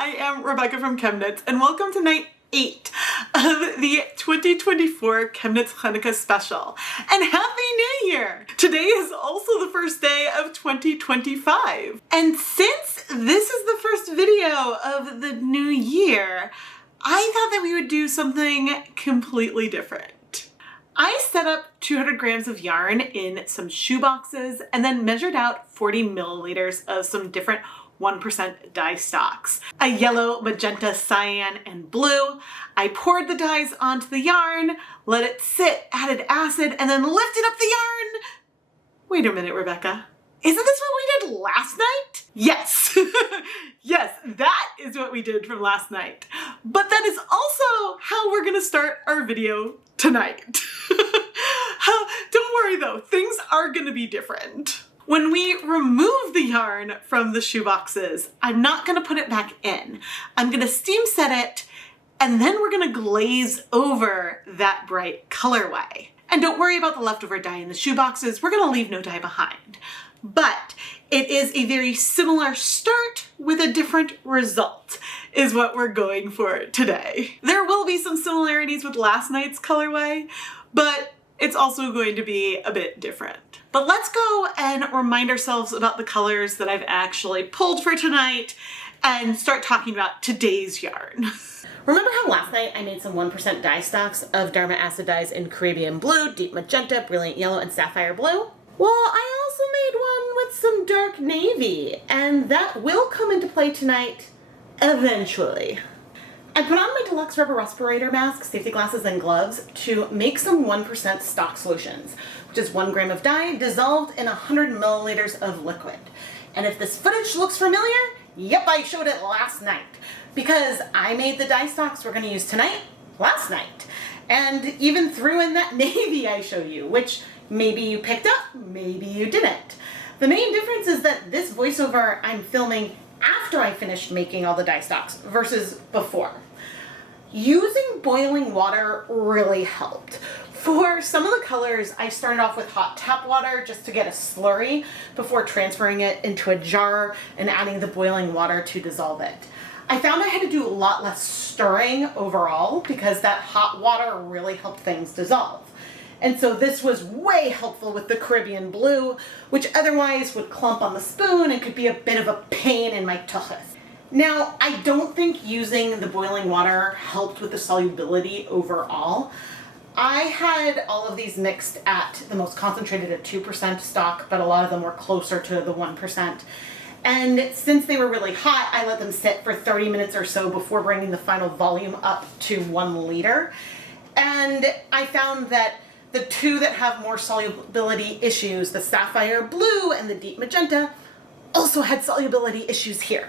I am Rebecca from ChemKnits, and welcome to night 8 of the 2024 ChemKnits Chanukah special. And Happy New Year! Today is also the first day of 2025. And since this is the first video of the new year, I thought that we would do something completely different. I set up 200 grams of yarn in some shoe boxes and then measured out 40 milliliters of some different 1% dye stocks. A yellow, magenta, cyan, and blue. I poured the dyes onto the yarn, let it sit, added acid, and then lifted up the yarn. Wait a minute, Rebecca. Isn't this what we did last night? Yes. Yes, that is what we did from last night. But that is also how we're gonna start our video tonight. Don't worry though, things are gonna be different. When we remove the yarn from the shoe boxes, I'm not gonna put it back in. I'm gonna steam set it, and then we're gonna glaze over that bright colorway. And don't worry about the leftover dye in the shoe boxes, we're gonna leave no dye behind. But it is a very similar start with a different result, is what we're going for today. There will be some similarities with last night's colorway, but it's also going to be a bit different. But let's go and remind ourselves about the colors that I've actually pulled for tonight and start talking about today's yarn. Remember how last night I made some 1% dye stocks of Dharma acid dyes in Caribbean blue, deep magenta, brilliant yellow, and sapphire blue? Well, I also made one with some dark navy, and that will come into play tonight eventually. I put on my deluxe rubber respirator mask, safety glasses, and gloves to make some 1% stock solutions, which is 1 gram of dye dissolved in 100 milliliters of liquid. And if this footage looks familiar, yep, I showed it last night, because I made the dye stocks we're going to use tonight last night. And even threw in that navy I showed you, which maybe you picked up, maybe you didn't. The main difference is that this voiceover I'm filming after I finished making all the dye stocks versus before. Using boiling water really helped. For some of the colors, I started off with hot tap water just to get a slurry before transferring it into a jar and adding the boiling water to dissolve it. I found I had to do a lot less stirring overall because that hot water really helped things dissolve. And so this was way helpful with the Caribbean blue, which otherwise would clump on the spoon and could be a bit of a pain in my tuchus. Now, I don't think using the boiling water helped with the solubility overall. I had all of these mixed at the most concentrated at 2% stock, but a lot of them were closer to the 1%. And since they were really hot, I let them sit for 30 minutes or so before bringing the final volume up to 1 liter. And I found that the two that have more solubility issues, the sapphire blue and the deep magenta, also had solubility issues here.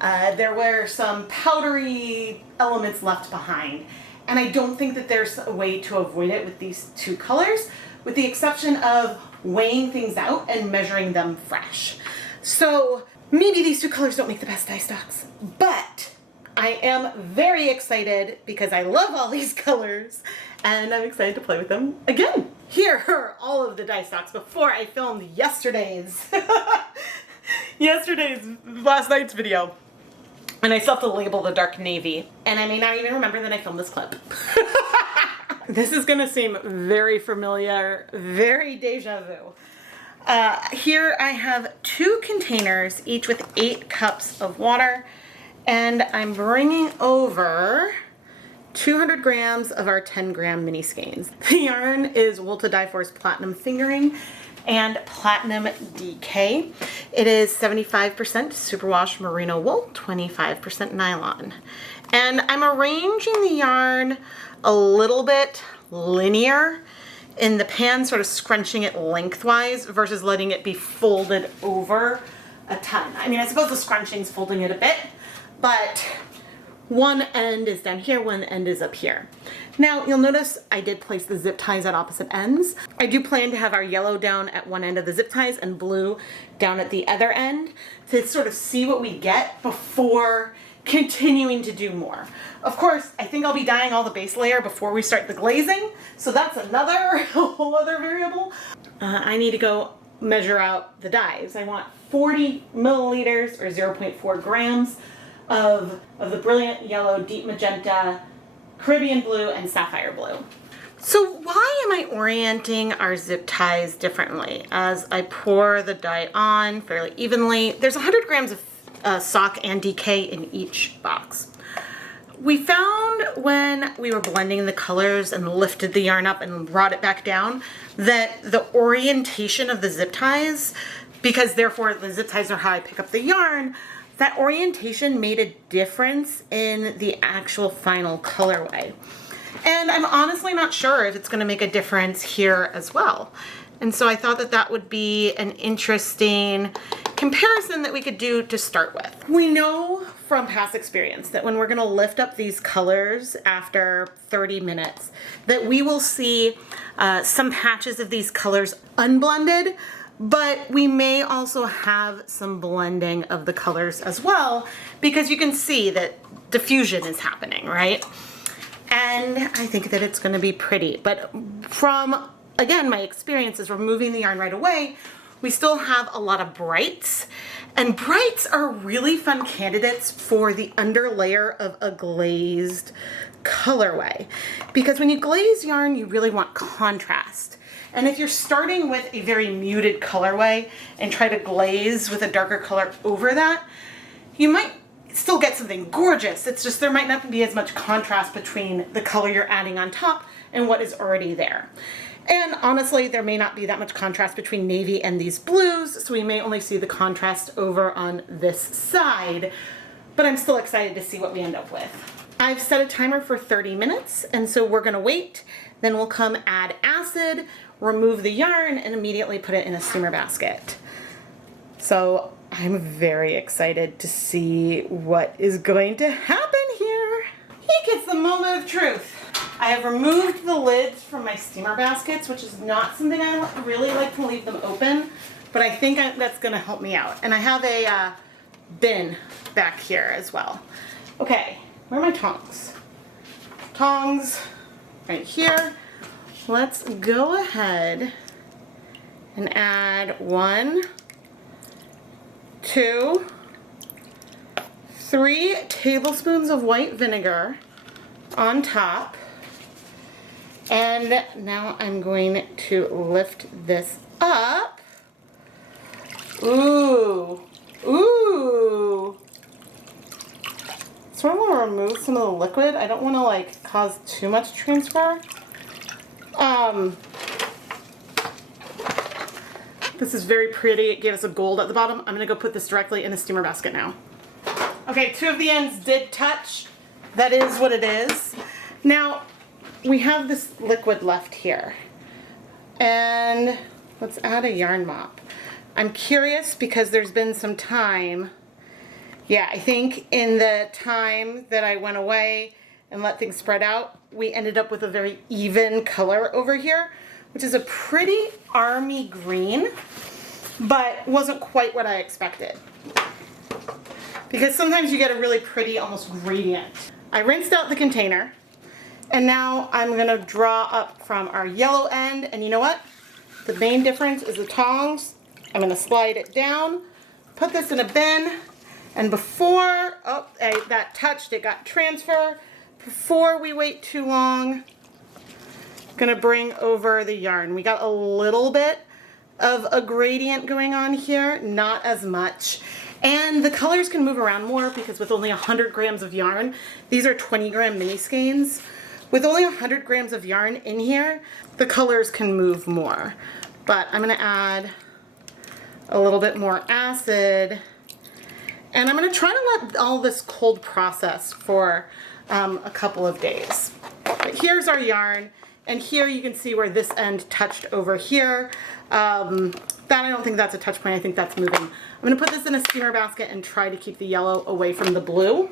There were some powdery elements left behind, and I don't think that there's a way to avoid it with these two colors, with the exception of weighing things out and measuring them fresh. So maybe these two colors don't make the best dye stocks, but I am very excited because I love all these colors and I'm excited to play with them again. Here are all of the dye stocks before I filmed yesterday's last night's video. And I still have to label the dark navy. And I may not even remember that I filmed this clip. This is gonna seem very familiar, very deja vu. Here I have 2 containers, each with 8 cups of water. And I'm bringing over 200 grams of our 10 gram mini skeins. The yarn is Wool to Dye For's Platinum Fingering and Platinum DK. It is 75% superwash merino wool, 25% nylon. And I'm arranging the yarn a little bit linear in the pan, sort of scrunching it lengthwise versus letting it be folded over a ton. I mean, I suppose the scrunching's folding it a bit, but one end is down here, one end is up here. Now, you'll notice I did place the zip ties at opposite ends. I do plan to have our yellow down at one end of the zip ties and blue down at the other end to sort of see what we get before continuing to do more. Of course, I think I'll be dyeing all the base layer before we start the glazing, so that's another whole other variable. I need to go measure out the dyes. I want 40 milliliters or 0.4 grams of the brilliant yellow, deep magenta, Caribbean blue, and sapphire blue. So why am I orienting our zip ties differently? As I pour the dye on fairly evenly, there's 100 grams of sock and DK in each box. We found when we were blending the colors and lifted the yarn up and brought it back down that the orientation of the zip ties, because therefore the zip ties are how I pick up the yarn, that orientation made a difference in the actual final colorway. And I'm honestly not sure if it's going to make a difference here as well. And so I thought that that would be an interesting comparison that we could do to start with. We know from past experience that when we're going to lift up these colors after 30 minutes, that we will see some patches of these colors unblended, but we may also have some blending of the colors as well, because you can see that diffusion is happening, right? And I think that it's going to be pretty. But from, again, my experience is removing the yarn right away, we still have a lot of brights. And brights are really fun candidates for the underlayer of a glazed colorway. Because when you glaze yarn, you really want contrast. And if you're starting with a very muted colorway and try to glaze with a darker color over that, you might still get something gorgeous. It's just there might not be as much contrast between the color you're adding on top and what is already there. And honestly, there may not be that much contrast between navy and these blues, so we may only see the contrast over on this side, but I'm still excited to see what we end up with. I've set a timer for 30 minutes, and so we're gonna wait, then we'll come add acid, remove the yarn, and immediately put it in a steamer basket. So I'm very excited to see what is going to happen here. Here gets the moment of truth. I have removed the lids from my steamer baskets, which is not something I really like to leave them open, but I think that's gonna help me out. And I have a bin back here as well. Okay, where are my tongs? Tongs right here. Let's go ahead and add 1, 2, 3 tablespoons of white vinegar on top. And now I'm going to lift this up. Ooh, ooh. So I want to remove some of the liquid. I don't want to like cause too much transfer. This is very pretty. It gave us a gold at the bottom. I'm gonna go put this directly in the steamer basket now. Okay, 2 of the ends did touch. That is what it is. Now, we have this liquid left here. And let's add a yarn mop. I'm curious because there's been some time. Yeah, I think in the time that I went away and let things spread out, we ended up with a very even color over here, which is a pretty army green, but wasn't quite what I expected. Because sometimes you get a really pretty, almost gradient. I rinsed out the container, and now I'm gonna draw up from our yellow end, and you know what? The main difference is the tongs. I'm gonna slide it down, put this in a bin, and before, that touched, it got transfer. Before we wait too long, gonna bring over the yarn. We got a little bit of a gradient going on here, not as much. And the colors can move around more because with only 100 grams of yarn, these are 20-gram mini skeins. With only 100 grams of yarn in here, the colors can move more. But I'm gonna add a little bit more acid, and I'm gonna try to let all this cold process for a couple of days. But here's our yarn, and here you can see where this end touched over here. That I don't think that's a touch point, I think that's moving. I'm gonna put this in a steamer basket and try to keep the yellow away from the blue.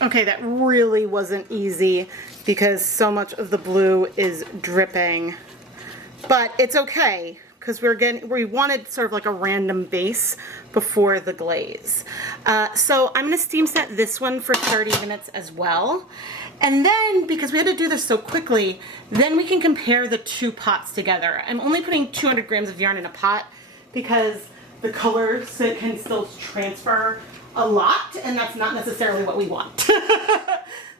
Okay, that really wasn't easy because so much of the blue is dripping. But it's okay, because we wanted sort of like a random base before the glaze. So I'm gonna steam set this one for 30 minutes as well. And then, because we had to do this so quickly, then we can compare the 2 pots together. I'm only putting 200 grams of yarn in a pot because the color can still transfer a lot, and that's not necessarily what we want.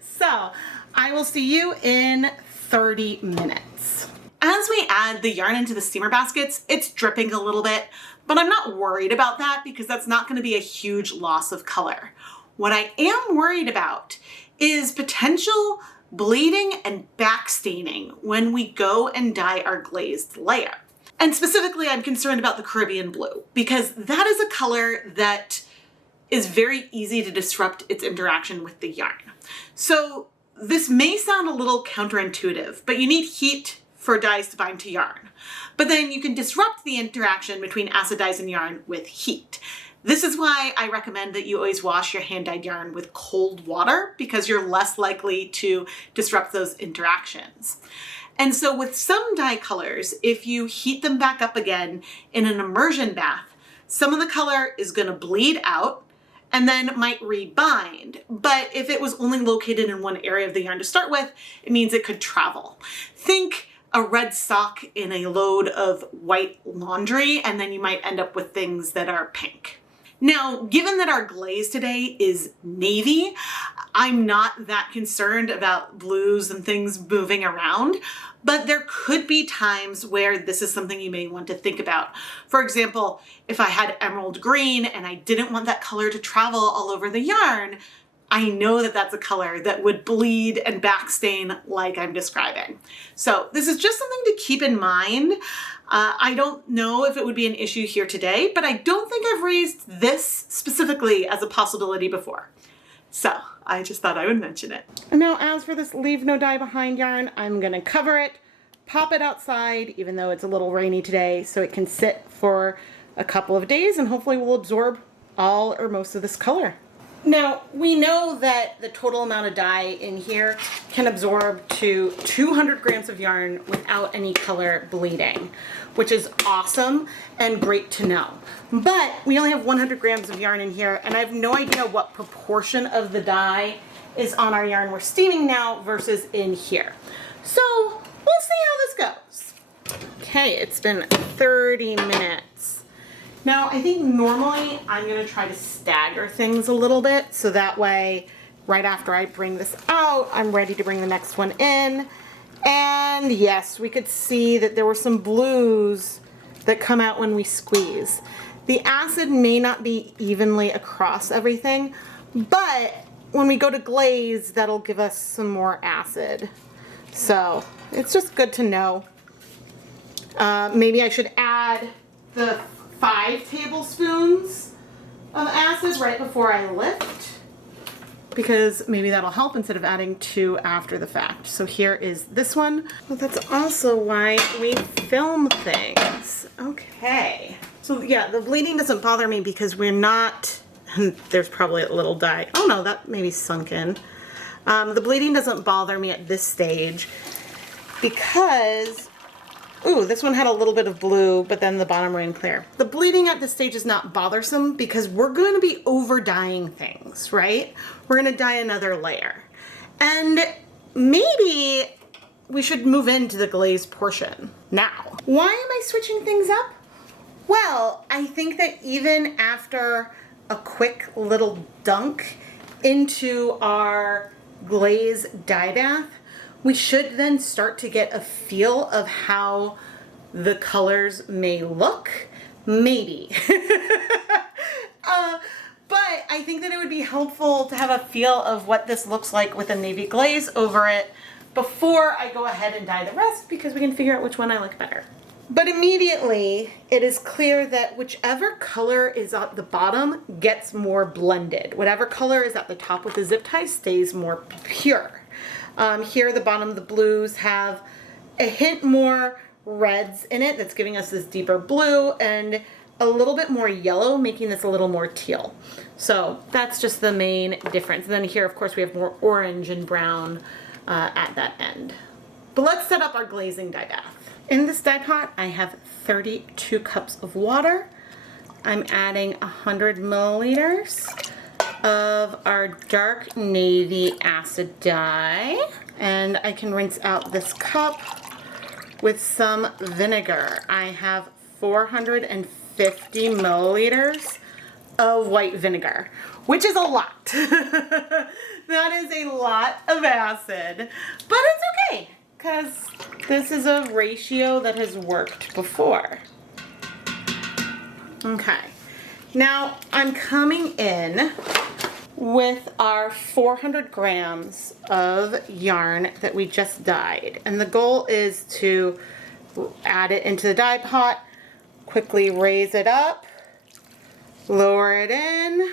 So I will see you in 30 minutes. As we add the yarn into the steamer baskets, it's dripping a little bit, but I'm not worried about that because that's not going to be a huge loss of color. What I am worried about is potential bleeding and backstaining when we go and dye our glazed layer. And specifically, I'm concerned about the Caribbean blue because that is a color that is very easy to disrupt its interaction with the yarn. So this may sound a little counterintuitive, but you need heat for dyes to bind to yarn. But then you can disrupt the interaction between acid dyes and yarn with heat. This is why I recommend that you always wash your hand-dyed yarn with cold water because you're less likely to disrupt those interactions. And so with some dye colors, if you heat them back up again in an immersion bath, some of the color is going to bleed out and then might rebind. But if it was only located in one area of the yarn to start with, it means it could travel. Think a red sock in a load of white laundry, and then you might end up with things that are pink. Now, given that our glaze today is navy, I'm not that concerned about blues and things moving around, but there could be times where this is something you may want to think about. For example, if I had emerald green and I didn't want that color to travel all over the yarn, I know that that's a color that would bleed and backstain like I'm describing. So this is just something to keep in mind. I don't know if it would be an issue here today, but I don't think I've raised this specifically as a possibility before. So I just thought I would mention it. And now as for this leave no dye behind yarn, I'm gonna cover it, pop it outside, even though it's a little rainy today, so it can sit for a couple of days and hopefully will absorb all or most of this color. Now, we know that the total amount of dye in here can absorb to 200 grams of yarn without any color bleeding, which is awesome and great to know. But we only have 100 grams of yarn in here, and I have no idea what proportion of the dye is on our yarn we're steaming now versus in here. So we'll see how this goes. Okay, it's been 30 minutes. Now, I think normally I'm going to try to stagger things a little bit so that way right after I bring this out, I'm ready to bring the next one in. And yes, we could see that there were some blues that come out when we squeeze. The acid may not be evenly across everything, but when we go to glaze, that'll give us some more acid. So it's just good to know. Maybe I should add the 5 tablespoons of acid right before I lift, because maybe that'll help instead of adding 2 after the fact. So here is this one. Well, that's also why we film things. Okay. So yeah, the bleeding doesn't bother me because we're not, there's probably a little dye. Oh no, that maybe sunk in. The bleeding doesn't bother me at this stage because ooh, this one had a little bit of blue, but then the bottom ran clear. The bleeding at this stage is not bothersome because we're going to be over dyeing things, right? We're going to dye another layer. And maybe we should move into the glaze portion now. Why am I switching things up? Well, I think that even after a quick little dunk into our glaze dye bath, we should then start to get a feel of how the colors may look, maybe. But I think that it would be helpful to have a feel of what this looks like with a navy glaze over it before I go ahead and dye the rest, because we can figure out which one I like better. But immediately, it is clear that whichever color is at the bottom gets more blended. Whatever color is at the top with the zip tie stays more pure. Here at the bottom, the blues have a hint more reds in it that's giving us this deeper blue, and a little bit more yellow, making this a little more teal. So that's just the main difference. And then here, of course, we have more orange and brown at that end. But let's set up our glazing dye bath. In this dye pot, I have 32 cups of water. I'm adding 100 milliliters of our dark navy acid dye, and I can rinse out this cup with some vinegar. I have 450 milliliters of white vinegar, which is a lot. That is a lot of acid, but it's okay because this is a ratio that has worked before. Okay, now I'm coming in with our 400 grams of yarn that we just dyed, and the goal is to add it into the dye pot, quickly raise it up, lower it in,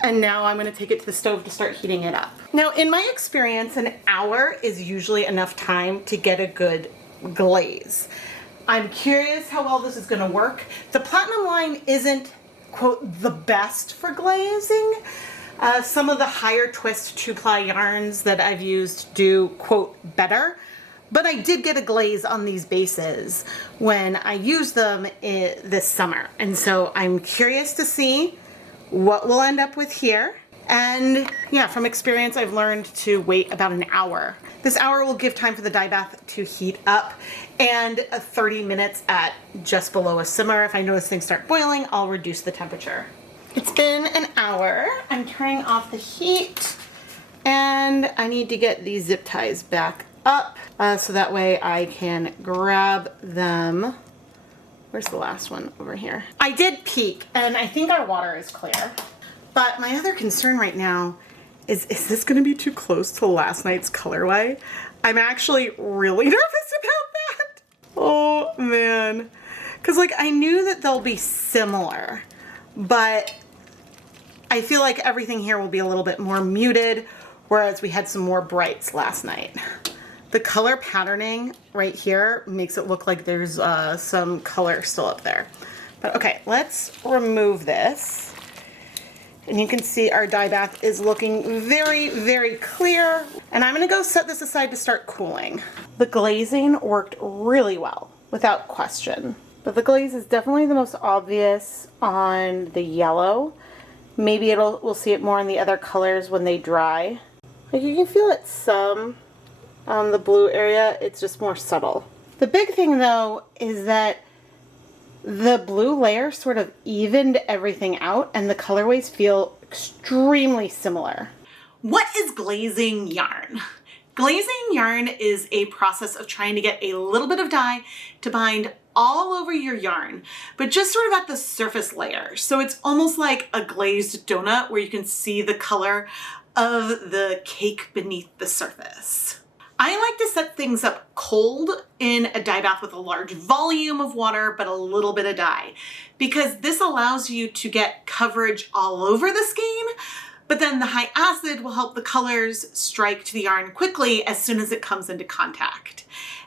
and now I'm going to take it to the stove to start heating it up. Now, in my experience, an hour is usually enough time to get a good glaze. I'm curious how well this is going to work. The Platinum line isn't, quote, the best for glazing. Some of the higher twist 2-ply yarns that I've used do, quote, better. But I did get a glaze on these bases when I used them this summer. And so I'm curious to see what we'll end up with here. And yeah, from experience, I've learned to wait about an hour. This hour will give time for the dye bath to heat up, and 30 minutes at just below a simmer. If I notice things start boiling, I'll reduce the temperature. It's been an hour. I'm turning off the heat, and I need to get these zip ties back up so that way I can grab them. Where's the last one? Over here. I did peek, and I think our water is clear. But my other concern right now is this going to be too close to last night's colorway? I'm actually really nervous about that. Oh, man. Because, like, I knew that they'll be similar, but I feel like everything here will be a little bit more muted, whereas we had some more brights last night. The color patterning right here makes it look like there's some color still up there. But okay, let's remove this. And you can see our dye bath is looking very, very clear. And I'm gonna go set this aside to start cooling. The glazing worked really well, without question. But the glaze is definitely the most obvious on the yellow. Maybe we'll see it more in the other colors when they dry. Like, you can feel it some on the blue area, it's just more subtle. The big thing though is that the blue layer sort of evened everything out, and the colorways feel extremely similar. What is glazing yarn? Glazing yarn is a process of trying to get a little bit of dye to bind all over your yarn, but just sort of at the surface layer. So it's almost like a glazed donut where you can see the color of the cake beneath the surface. I like to set things up cold in a dye bath with a large volume of water but a little bit of dye, because this allows you to get coverage all over the skein, but then the high acid will help the colors strike to the yarn quickly as soon as it comes into contact.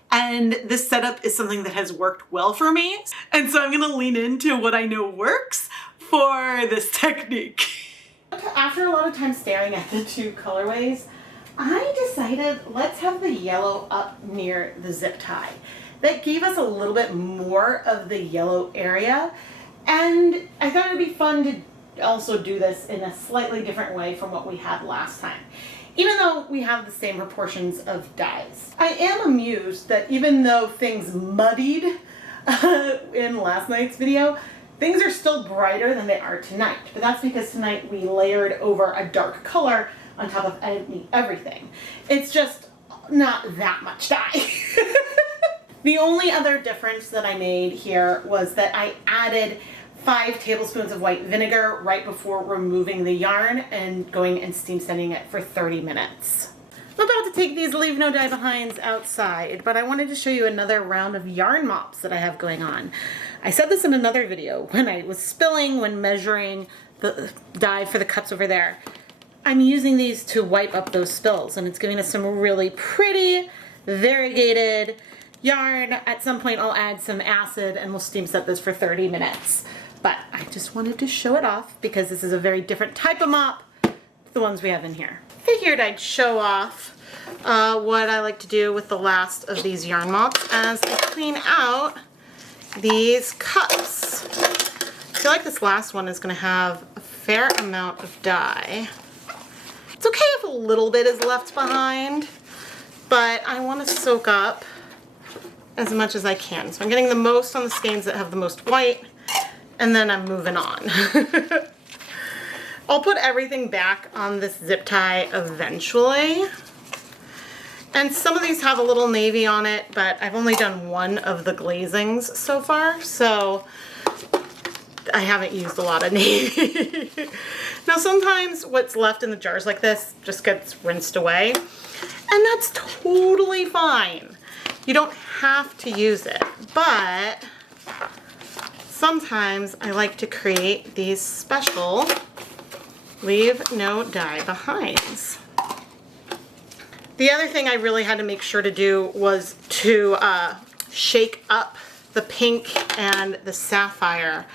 And this setup is something that has worked well for me, and so I'm gonna lean into what I know works for this technique. After a lot of time staring at the two colorways, I decided let's have the yellow up near the zip tie. That gave us a little bit more of the yellow area, and I thought it would be fun to also do this in a slightly different way from what we had last time, even though we have the same proportions of dyes. I am amused that even though things muddied in last night's video, things are still brighter than they are tonight, but that's because tonight we layered over a dark color on top of everything. It's just not that much dye. The only other difference that I made here was that I added 5 tablespoons of white vinegar right before removing the yarn and going and steam setting it for 30 minutes. I'm about to take these leave no dye behinds outside, but I wanted to show you another round of yarn mops that I have going on. I said this in another video when I was spilling when measuring the dye for the cups over there. I'm using these to wipe up those spills, and it's giving us some really pretty variegated yarn. At some point I'll add some acid and we'll steam set this for 30 minutes. But I just wanted to show it off because this is a very different type of mop to the ones we have in here. Figured I'd show off what I like to do with the last of these yarn mops as I clean out these cups. I feel like this last one is going to have a fair amount of dye. It's okay if a little bit is left behind, but I want to soak up as much as I can. So I'm getting the most on the skeins that have the most white, and then I'm moving on. I'll put everything back on this zip tie eventually. And some of these have a little navy on it, but I've only done one of the glazings so far, so I haven't used a lot of navy. Now sometimes what's left in the jars like this just gets rinsed away, and that's totally fine. You don't have to use it, but sometimes I like to create these special leave no dye behinds. The other thing I really had to make sure to do was to shake up the pink and the sapphire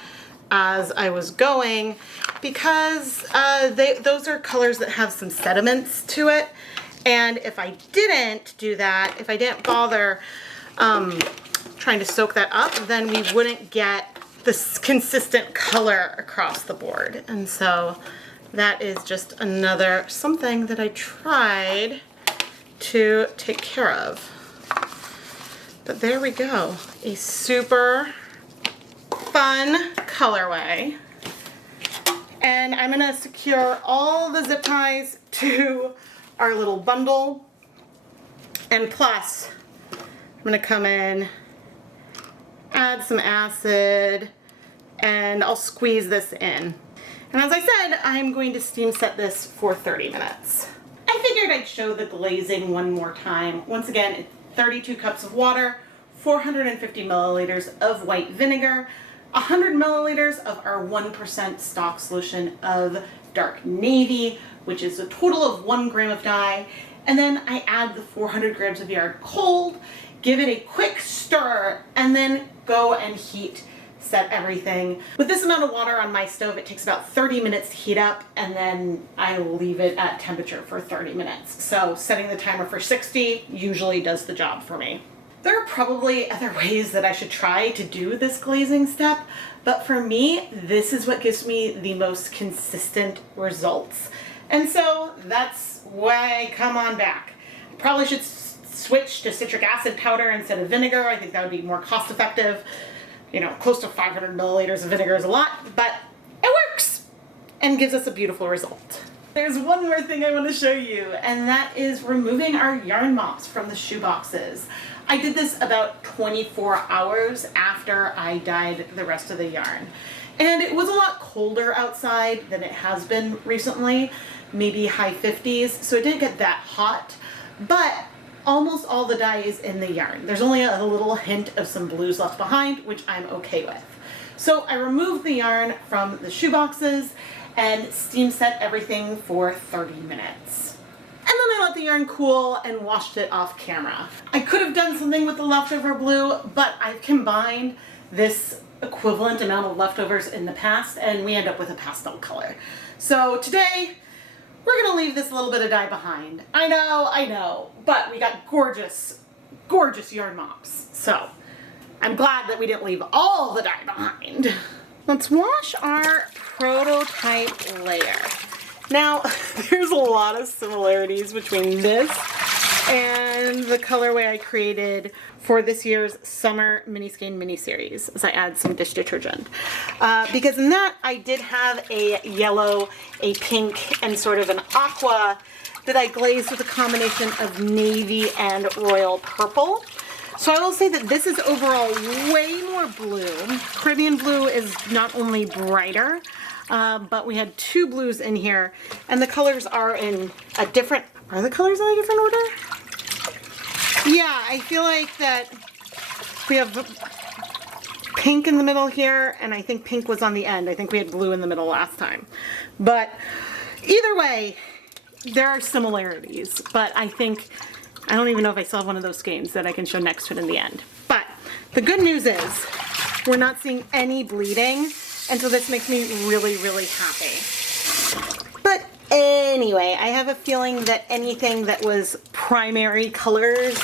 as I was going, because those are colors that have some sediments to it, and if I didn't do that, if I didn't bother trying to soak that up, then we wouldn't get this consistent color across the board. And so that is just another something that I tried to take care of. But there we go, a super fun colorway. And I'm gonna secure all the zip ties to our little bundle, and plus I'm gonna come in, add some acid, and I'll squeeze this in. And as I said, I'm going to steam set this for 30 minutes. I figured I'd show the glazing one more time. Once again, it's 32 cups of water, 450 milliliters of white vinegar, 100 milliliters of our 1% stock solution of dark navy, which is a total of 1 gram of dye. And then I add the 400 grams of yarn cold, give it a quick stir, and then go and heat set everything. With this amount of water on my stove, it takes about 30 minutes to heat up, and then I leave it at temperature for 30 minutes. So setting the timer for 60 usually does the job for me. There are probably other ways that I should try to do this glazing step, but for me, this is what gives me the most consistent results. And so that's why I come on back. I probably should switch to citric acid powder instead of vinegar. I think that would be more cost effective. You know, close to 500 milliliters of vinegar is a lot, but it works and gives us a beautiful result. There's one more thing I want to show you, and that is removing our yarn mops from the shoe boxes. I did this about 24 hours after I dyed the rest of the yarn. And it was a lot colder outside than it has been recently, maybe high 50s, so it didn't get that hot, but almost all the dye is in the yarn. There's only a little hint of some blues left behind, which I'm okay with. So I removed the yarn from the shoe boxes and steam set everything for 30 minutes. And then I let the yarn cool and washed it off camera. I could have done something with the leftover blue, but I've combined this equivalent amount of leftovers in the past, and we end up with a pastel color. So today, we're gonna leave this little bit of dye behind. I know, but we got gorgeous, gorgeous yarn mops. So I'm glad that we didn't leave all the dye behind. Let's wash our prototype layer. Now, there's a lot of similarities between this and the colorway I created for this year's summer mini skein mini series, as I add some dish detergent. Because in that I did have a yellow, a pink, and sort of an aqua that I glazed with a combination of navy and royal purple. So I will say that this is overall way more blue. Caribbean blue is not only brighter, but we had 2 blues in here, and the colors are in a different, are the colors in a different order? Yeah, I feel like that we have pink in the middle here, and I think pink was on the end. I think we had blue in the middle last time. But either way, there are similarities, but I think, I don't even know if I still have one of those skeins that I can show next to it in the end. But the good news is we're not seeing any bleeding, and so this makes me really, really happy. But anyway, I have a feeling that anything that was primary colors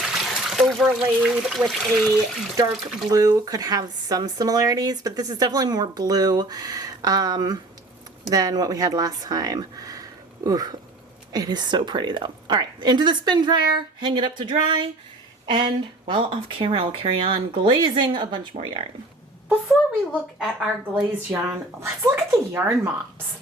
overlaid with a dark blue could have some similarities, but this is definitely more blue than what we had last time. Ooh, it is so pretty though. All right, into the spin dryer, hang it up to dry, and well, off camera I'll carry on glazing a bunch more yarn. Before we look at our glazed yarn, let's look at the yarn mops.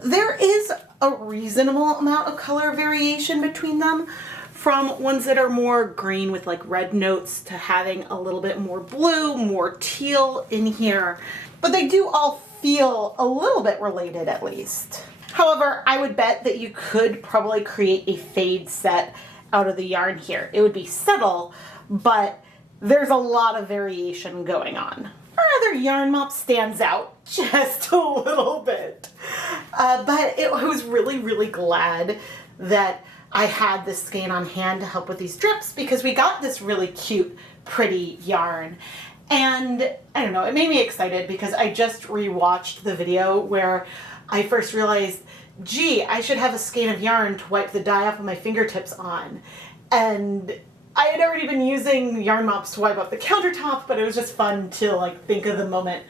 There is a reasonable amount of color variation between them, from ones that are more green with like red notes to having a little bit more blue, more teal in here. But they do all feel a little bit related at least. However, I would bet that you could probably create a fade set out of the yarn here. It would be subtle, but there's a lot of variation going on. Our other yarn mop stands out just a little bit. But I was really, really glad that I had this skein on hand to help with these drips because we got this really cute, pretty yarn. And I don't know, it made me excited because I just rewatched the video where I first realized, gee, I should have a skein of yarn to wipe the dye off of my fingertips on. And I had already been using yarn mops to wipe up the countertop, but it was just fun to like think of the moment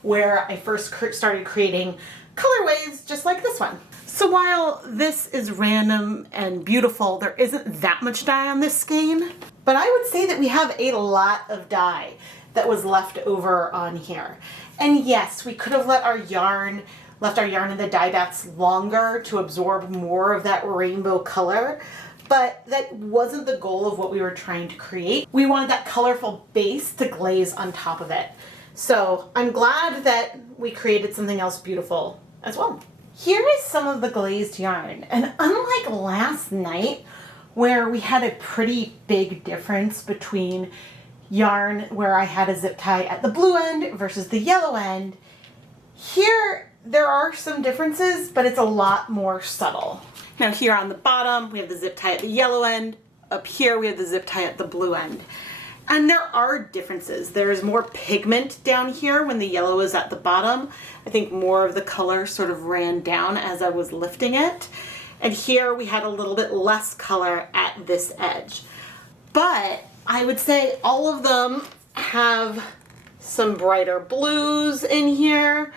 where I first started creating colorways just like this one. So while this is random and beautiful, there isn't that much dye on this skein, but I would say that we have a lot of dye that was left over on here. And yes, we could have left our yarn in the dye baths longer to absorb more of that rainbow color, but that wasn't the goal of what we were trying to create. We wanted that colorful base to glaze on top of it. So I'm glad that we created something else beautiful as well. Here is some of the glazed yarn, and unlike last night where we had a pretty big difference between yarn where I had a zip tie at the blue end versus the yellow end, here there are some differences, but it's a lot more subtle. Now here on the bottom we have the zip tie at the yellow end, up here we have the zip tie at the blue end. And there are differences. There's more pigment down here when the yellow is at the bottom. I think more of the color sort of ran down as I was lifting it. And here we had a little bit less color at this edge. But I would say all of them have some brighter blues in here.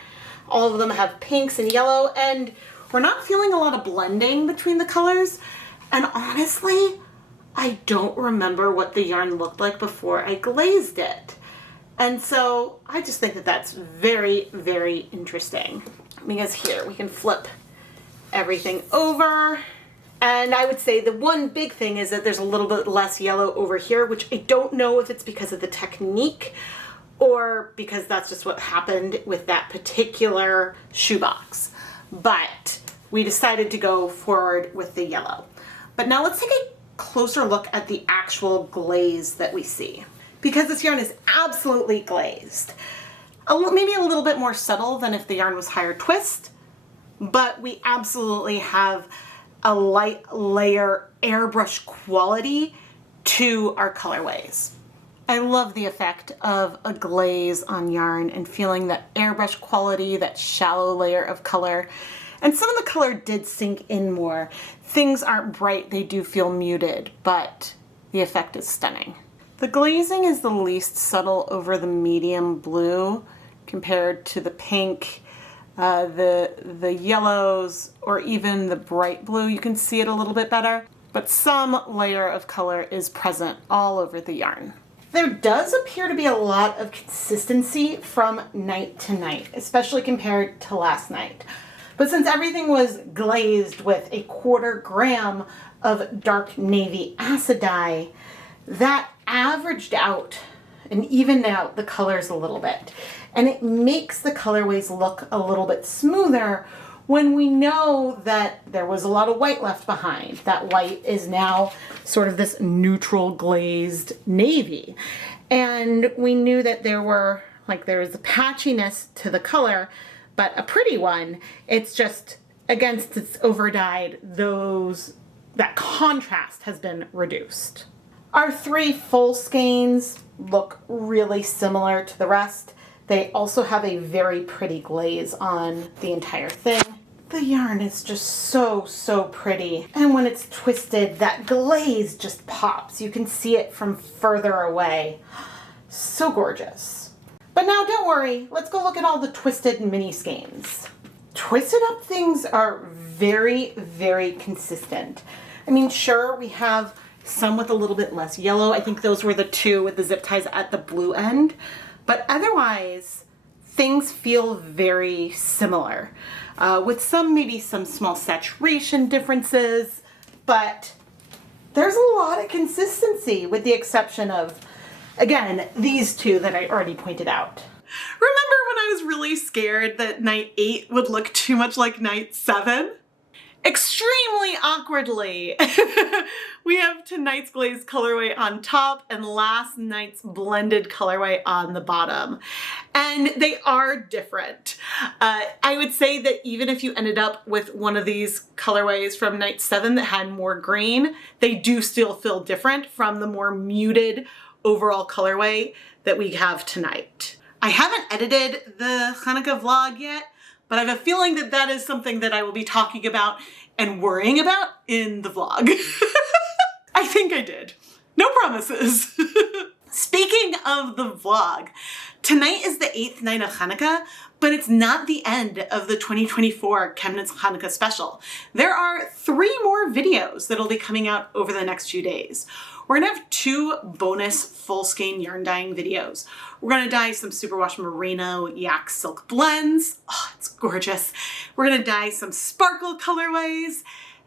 All of them have pinks and yellow, and we're not feeling a lot of blending between the colors. And honestly, I don't remember what the yarn looked like before I glazed it. And so I just think that that's very, very interesting. Because here we can flip everything over. And I would say the one big thing is that there's a little bit less yellow over here, which I don't know if it's because of the technique or because that's just what happened with that particular shoebox. But we decided to go forward with the yellow. But now let's take a closer look at the actual glaze that we see, because this yarn is absolutely glazed. Maybe a little bit more subtle than if the yarn was higher twist, but we absolutely have a light layer airbrush quality to our colorways. I love the effect of a glaze on yarn and feeling that airbrush quality, that shallow layer of color. And some of the color did sink in more. Things aren't bright, they do feel muted, but the effect is stunning. The glazing is the least subtle over the medium blue compared to the pink, the yellows, or even the bright blue. You can see it a little bit better, but some layer of color is present all over the yarn. There does appear to be a lot of consistency from night to night, especially compared to last night. But since everything was glazed with 1/4 gram of dark navy acid dye, that averaged out and evened out the colors a little bit. And it makes the colorways look a little bit smoother when we know that there was a lot of white left behind. That white is now sort of this neutral glazed navy. And we knew that there was a patchiness to the color, but a pretty one. It's just against its overdyed, that contrast has been reduced. Our 3 full skeins look really similar to the rest. They also have a very pretty glaze on the entire thing. The yarn is just so, so pretty. And when it's twisted, that glaze just pops. You can see it from further away. So gorgeous. But now don't worry, let's go look at all the twisted mini skeins. Twisted up things are very, very consistent. I mean, sure, we have some with a little bit less yellow. I think those were the 2 with the zip ties at the blue end. But otherwise, things feel very similar, with maybe some small saturation differences, but there's a lot of consistency with the exception of, again, these two that I already pointed out. Remember when I was really scared that night 8 would look too much like night 7? Extremely awkwardly, we have tonight's glaze colorway on top and last night's blended colorway on the bottom. And they are different. I would say that even if you ended up with one of these colorways from night 7 that had more green, they do still feel different from the more muted overall colorway that we have tonight. I haven't edited the Chanukah vlog yet, but I have a feeling that that is something that I will be talking about and worrying about in the vlog. I think I did. No promises. Speaking of the vlog, tonight is the 8th night of Chanukah, but it's not the end of the 2024 ChemKnits Chanukah special. There are 3 more videos that'll be coming out over the next few days. We're gonna have 2 bonus full skein yarn dyeing videos. We're gonna dye some superwash merino yak silk blends. Oh, it's gorgeous. We're gonna dye some sparkle colorways.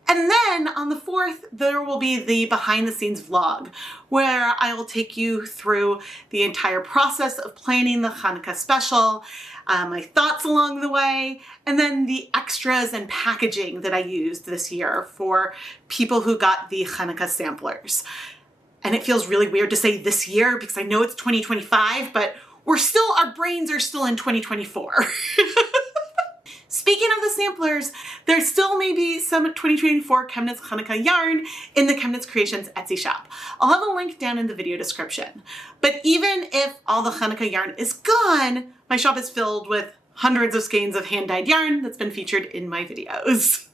And then on the 4th, there will be the behind the scenes vlog where I will take you through the entire process of planning the Chanukah special, my thoughts along the way, and then the extras and packaging that I used this year for people who got the Chanukah samplers. And it feels really weird to say this year because I know it's 2025, but our brains are still in 2024. Speaking of the samplers, there still may be some 2024 ChemKnits Chanukah yarn in the ChemKnits Creations Etsy shop. I'll have a link down in the video description. But even if all the Chanukah yarn is gone, my shop is filled with hundreds of skeins of hand-dyed yarn that's been featured in my videos.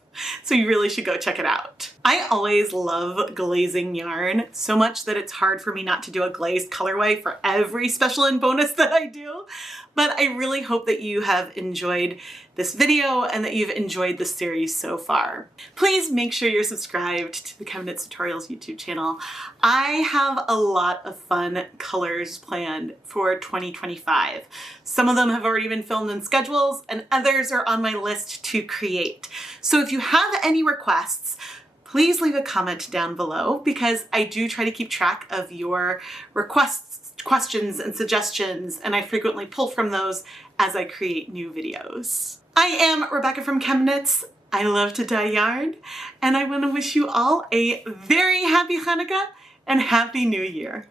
So you really should go check it out. I always love glazing yarn so much that it's hard for me not to do a glazed colorway for every special and bonus that I do. But I really hope that you have enjoyed this video and that you've enjoyed the series so far. Please make sure you're subscribed to the ChemKnits Tutorials YouTube channel. I have a lot of fun colors planned for 2025. Some of them have already been filmed in schedules and others are on my list to create. So if you have any requests, please leave a comment down below because I do try to keep track of your requests, questions, and suggestions, and I frequently pull from those as I create new videos. I am Rebecca from ChemKnits. I love to dye yarn, and I want to wish you all a very happy Chanukah and Happy New Year.